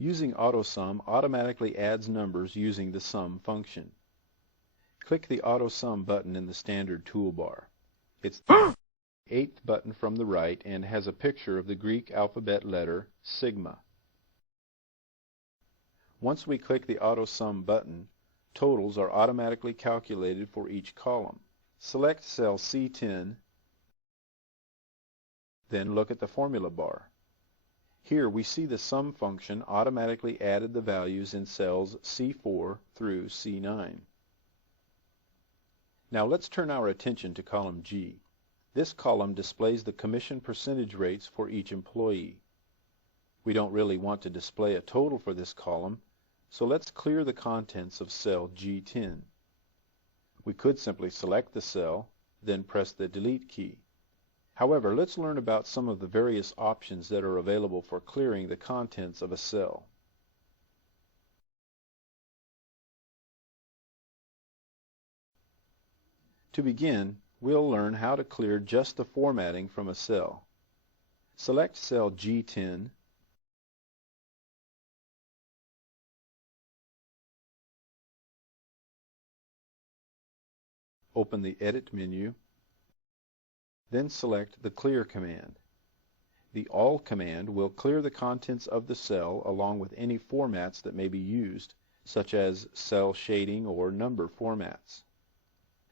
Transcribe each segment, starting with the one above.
Using AutoSum automatically adds numbers using the sum function. Click the AutoSum button in the standard toolbar. It's the 8th button from the right and has a picture of the Greek alphabet letter sigma. Once we click the AutoSum button, totals are automatically calculated for each column. Select cell C10, then look at the formula bar. Here we see the sum function automatically added the values in cells C4 through C9. Now let's turn our attention to column G. This column displays the commission percentage rates for each employee. We don't really want to display a total for this column, so let's clear the contents of cell G10. We could simply select the cell, then press the delete key. However, let's learn about some of the various options that are available for clearing the contents of a cell. To begin, we'll learn how to clear just the formatting from a cell. Select cell G10, open the Edit menu, then select the Clear command. The All command will clear the contents of the cell along with any formats that may be used, such as cell shading or number formats.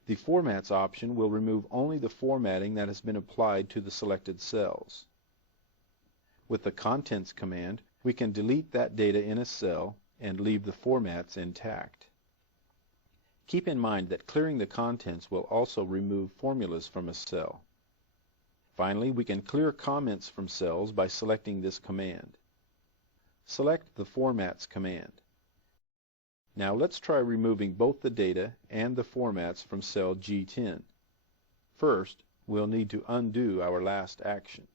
The Formats option will remove only the formatting that has been applied to the selected cells. With the Contents command, we can delete that data in a cell and leave the formats intact. Keep in mind that clearing the contents will also remove formulas from a cell. Finally, we can clear comments from cells by selecting this command. Select the Formats command. Now let's try removing both the data and the formats from cell G10. First, we'll need to undo our last action.